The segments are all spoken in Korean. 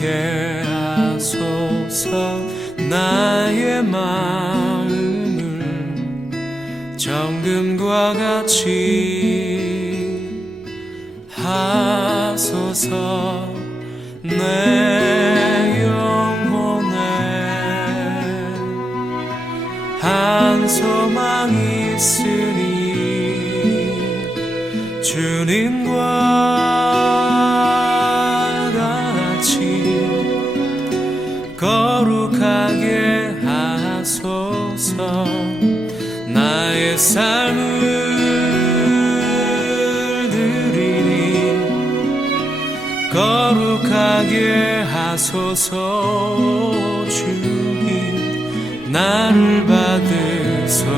알게 하소서. 나의 마음을 정금과 같이 하소서. 내 영혼에 한 소망 있으니 주님과 같이 거룩하게 하소서. 나의 삶을 드리니 거룩하게 하소서. 주님 나를 받으소서.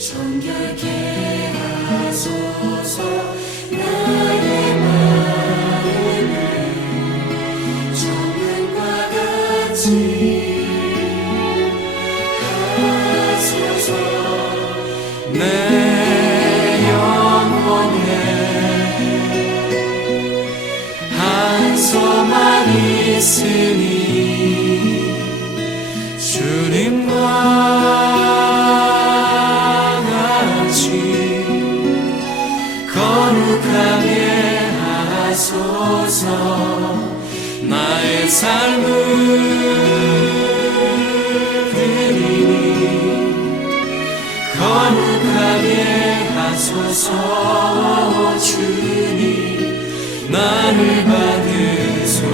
정결케 하소서. 나의 마음을 정금과 같이 하소서. 내 영혼에 한 소망 있으니 주님과 같이 거룩하게 하소서. 나의 삶을 드리니 거룩하게 하소서. 주님 나를 받으소서.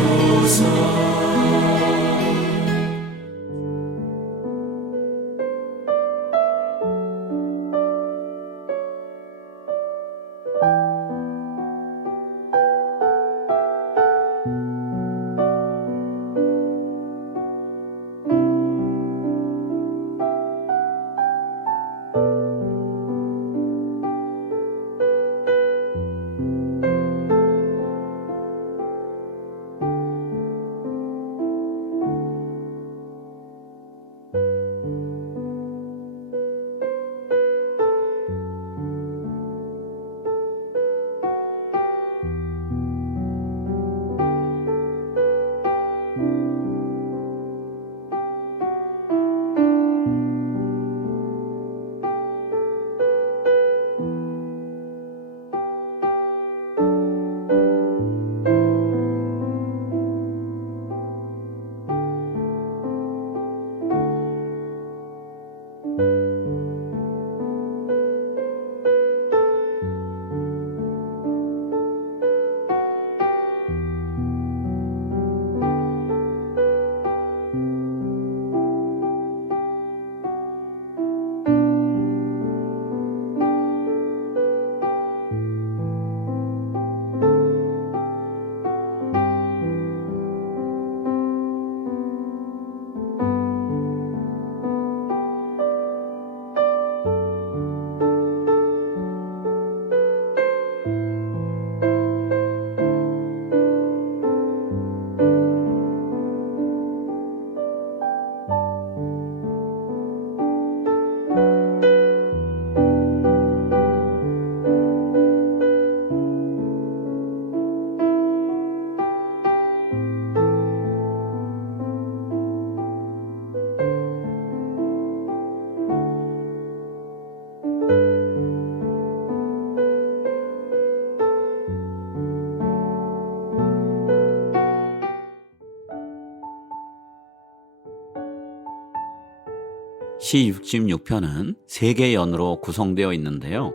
시 66편은 3개의 연으로 구성되어 있는데요.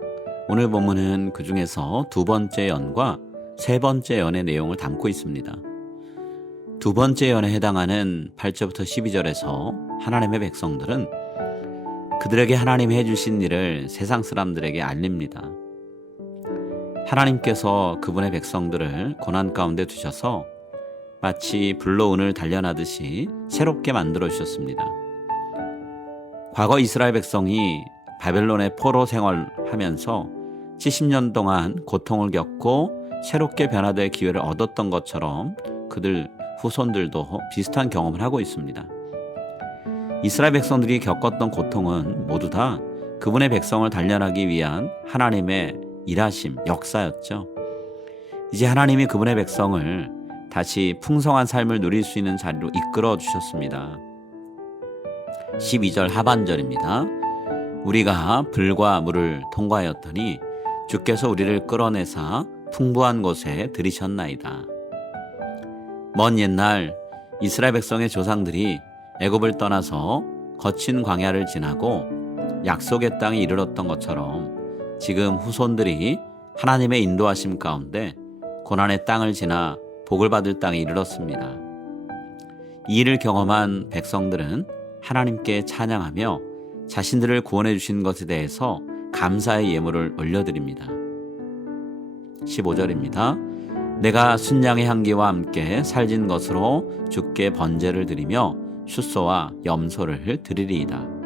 오늘 본문은 그 중에서 두 번째 연과 세 번째 연의 내용을 담고 있습니다. 두 번째 연에 해당하는 8절부터 12절에서 하나님의 백성들은 그들에게 하나님이 해주신 일을 세상 사람들에게 알립니다. 하나님께서 그분의 백성들을 고난 가운데 두셔서 마치 불로 은을 단련하듯이 새롭게 만들어 주셨습니다. 과거 이스라엘 백성이 바벨론의 포로 생활하면서 70년 동안 고통을 겪고 새롭게 변화될 기회를 얻었던 것처럼 그들 후손들도 비슷한 경험을 하고 있습니다. 이스라엘 백성들이 겪었던 고통은 모두 다 그분의 백성을 단련하기 위한 하나님의 일하심, 역사였죠. 이제 하나님이 그분의 백성을 다시 풍성한 삶을 누릴 수 있는 자리로 이끌어 주셨습니다. 12절 하반절입니다. 우리가 불과 물을 통과하였더니 주께서 우리를 끌어내사 풍부한 곳에 들이셨나이다. 먼 옛날 이스라엘 백성의 조상들이 애굽을 떠나서 거친 광야를 지나고 약속의 땅에 이르렀던 것처럼 지금 후손들이 하나님의 인도하심 가운데 고난의 땅을 지나 복을 받을 땅에 이르렀습니다. 이 일을 경험한 백성들은 하나님께 찬양하며 자신들을 구원해 주신 것에 대해서 감사의 예물을 올려드립니다. 15절입니다. 내가 순양의 향기와 함께 살진 것으로 주께 번제를 드리며 숫소와 염소를 드리리이다.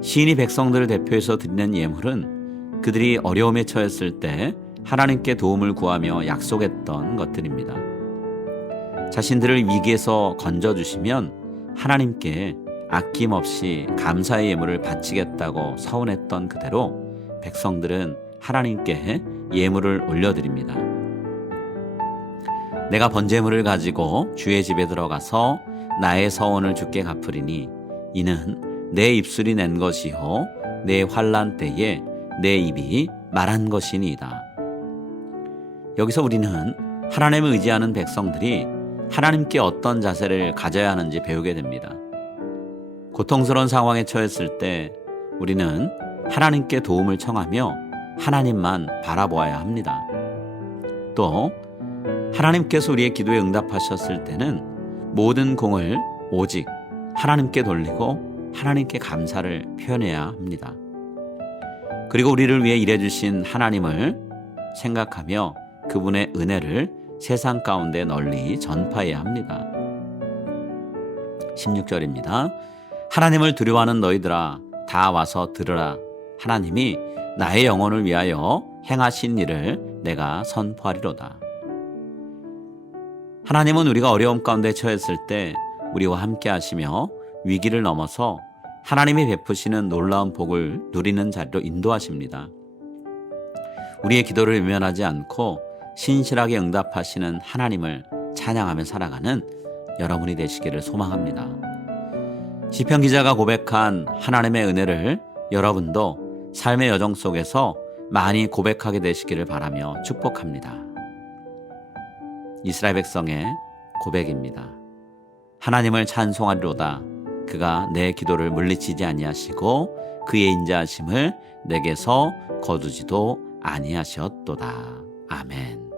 시인이 백성들을 대표해서 드리는 예물은 그들이 어려움에 처했을 때 하나님께 도움을 구하며 약속했던 것들입니다. 자신들을 위기에서 건져주시면 하나님께 아낌없이 감사의 예물을 바치겠다고 서운했던 그대로 백성들은 하나님께 예물을 올려드립니다. 내가 번제물을 가지고 주의 집에 들어가서 나의 서원을 주께 갚으리니 이는 내 입술이 낸 것이요 내 환난 때에 내 입이 말한 것이니이다. 여기서 우리는 하나님을 의지하는 백성들이 하나님께 어떤 자세를 가져야 하는지 배우게 됩니다. 고통스러운 상황에 처했을 때 우리는 하나님께 도움을 청하며 하나님만 바라보아야 합니다. 또 하나님께서 우리의 기도에 응답하셨을 때는 모든 공을 오직 하나님께 돌리고 하나님께 감사를 표현해야 합니다. 그리고 우리를 위해 일해주신 하나님을 생각하며 그분의 은혜를 세상 가운데 널리 전파해야 합니다. 16절입니다. 하나님을 두려워하는 너희들아 다 와서 들으라. 하나님이 나의 영혼을 위하여 행하신 일을 내가 선포하리로다. 하나님은 우리가 어려움 가운데 처했을 때 우리와 함께 하시며 위기를 넘어서 하나님이 베푸시는 놀라운 복을 누리는 자리로 인도하십니다. 우리의 기도를 외면하지 않고 신실하게 응답하시는 하나님을 찬양하며 살아가는 여러분이 되시기를 소망합니다. 시편 기자가 고백한 하나님의 은혜를 여러분도 삶의 여정 속에서 많이 고백하게 되시기를 바라며 축복합니다. 이스라엘 백성의 고백입니다. 하나님을 찬송하리로다. 그가 내 기도를 물리치지 아니하시고 그의 인자하심을 내게서 거두지도 아니하셨도다. 아멘.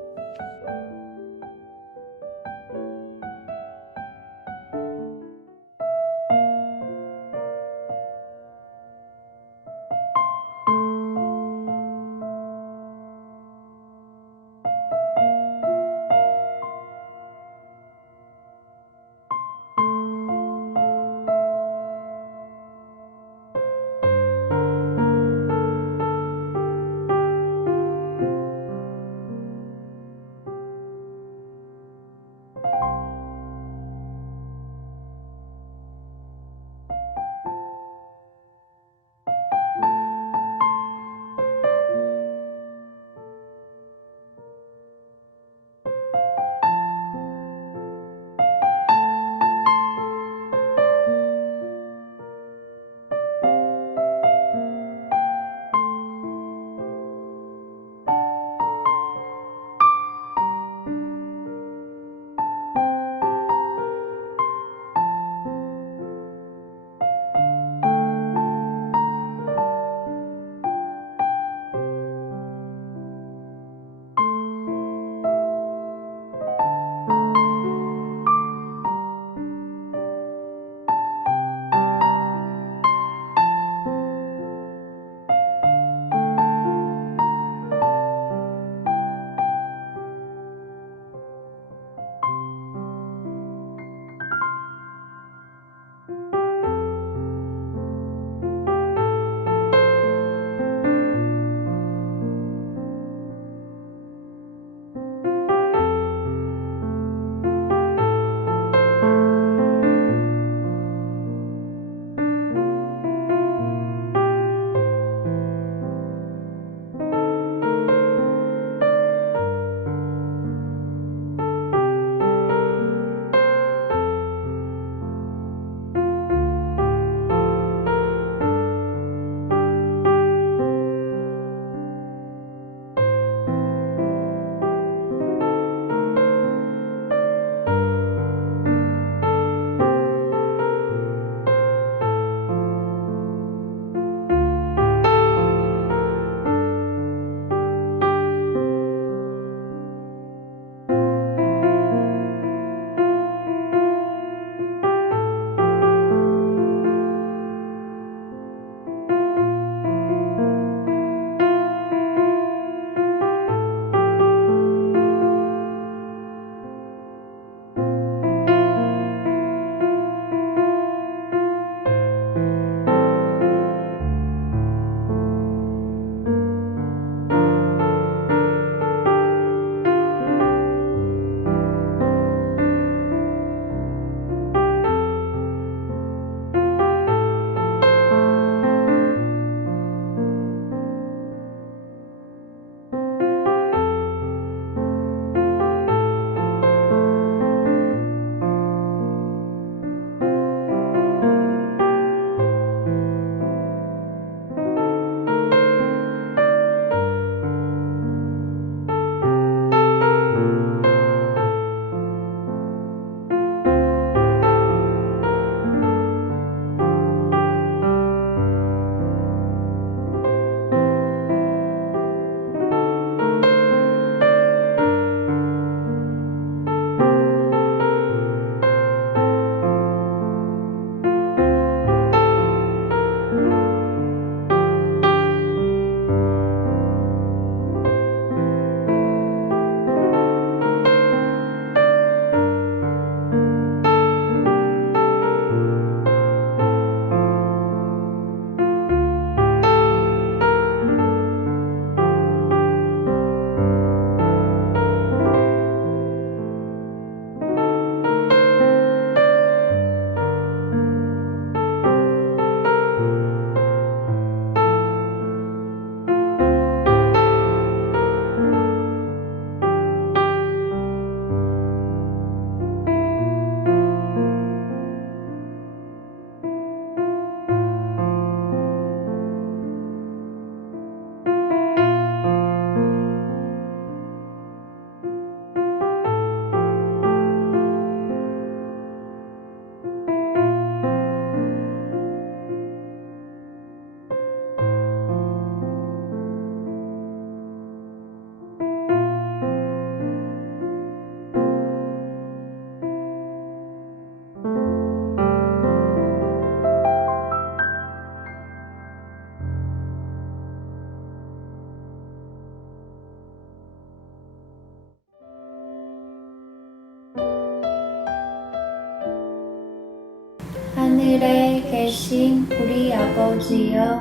하늘에 계신 우리 아버지여,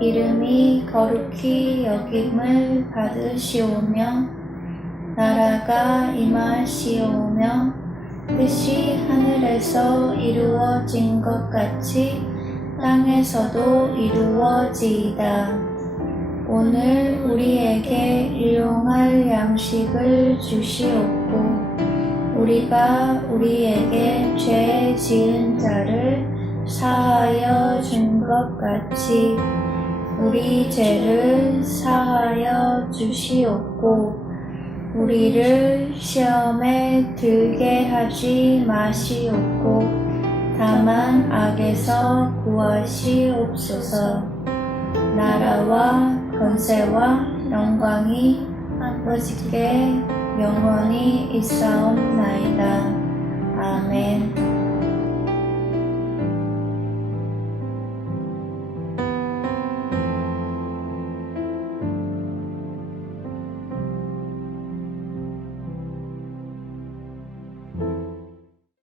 이름이 거룩히 여김을 받으시오며 나라가 임하시오며 뜻이 하늘에서 이루어진 것 같이 땅에서도 이루어지이다. 오늘 우리에게 일용할 양식을 주시옵고 우리가 우리에게 죄 지은 자를 사하여 준 것 같이 우리 죄를 사하여 주시옵고 우리를 시험에 들게 하지 마시옵고 다만 악에서 구하시옵소서. 나라와 권세와 영광이 아버지께 영원히 있사옵나이다. 아멘.